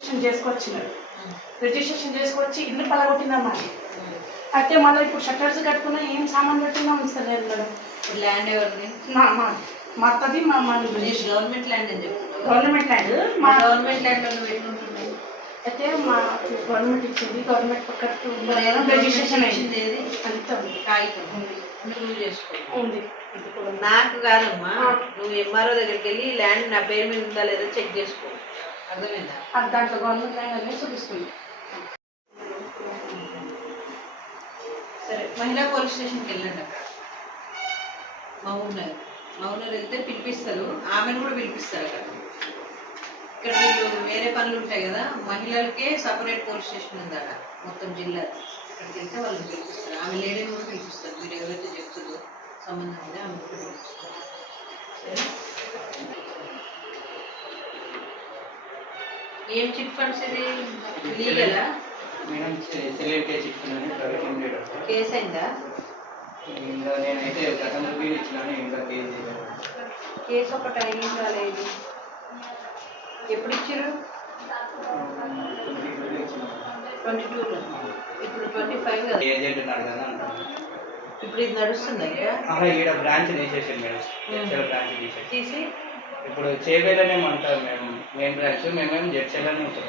Registration చేసుకొచ్చినాడు registration చేసుకొచ్చి ఇల్లు పలగొట్టిందమ్మా అయితే మళ్ళీ ఇప్పుడు షట్టర్స్ కట్టుకున్నా ఏం సామాన్ పెట్టినా ఉంచలేదు మేడం ల్యాండ్ ఎవరిది? మా మా మా అత్తది మా మా గవర్నమెంట్ ల్యాండ్ అని చెప్తున్నాను గవర్నమెంట్ ల్యాండ్ మా గవర్నమెంట్ ల్యాండ్ ఎట్లుంటున్నావు? అయితే మా గవర్నమెంట్ ఇచ్చింది గవర్నమెంట్ ఏదో రిజిస్ట్రేషన్ అయింది అంతా. నువ్వు. నాకు కాదమ్మా. నువ్వు ఎంఆర్ఓ దగ్గరికి వెళ్ళి ల్యాండ్ నా పేరు మీద ఉందా లేదా చెక్ చేసుకో. అర్థమైందా? అది దాంట్లో గవర్నమెంట్ ల్యాండ్ అనేది చూపిస్తుంది. సరే మహిళా పోలీస్ స్టేషన్కి వెళ్ళండి అక్కడ. మౌనర్ మౌనర్ వెళ్తే పిలిపిస్తారు. ఆమెను కూడా పిలిపిస్తారు అక్కడ. ఇక్కడ వీళ్ళు వేరే పనులు ఉంటాయి కదా మహిళలకే సపరేట్ పోలీస్ స్టేషన్ ఉంది అక్కడ మొత్తం జిల్లా అక్కడికి వెళ్తే వాళ్ళని పిలిపిస్తారు ఆమె లేడీని కూడా పిలిపిస్తారు మీరు ఎవరైతే చెప్తుందో సంబంధం ఉంటే ఆమె కూడా పిలిపిస్తారు సరే ఏం చిట్ ఫండ్స్ ఇది? లీగలా madam select private limited case అయిందా? ఇంకా నేనైతే గతంలో ఇచ్చినాను ఇంకా కేసు కేసు ఒకటి అయింది రాలేదు ఎప్పుడు ఇచ్చారు ట్వంటీ టూలో ఇప్పుడు ట్వంటీ ఫైవ్ కదా ఏజెంట్ ఉన్నాడు కదా అంటాను ఇప్పుడు ఇది నడుస్తుంది ఈడ బ్రాంచ్ తీసేసాను మేడం. జడ్చల బ్రాంచ్ తీసేసి తీసి. ఇప్పుడు చేవేలనే అంటారు మేము మెయిన్ బ్రాంచ్ మేమేం జడ్చలనే ఉంటాం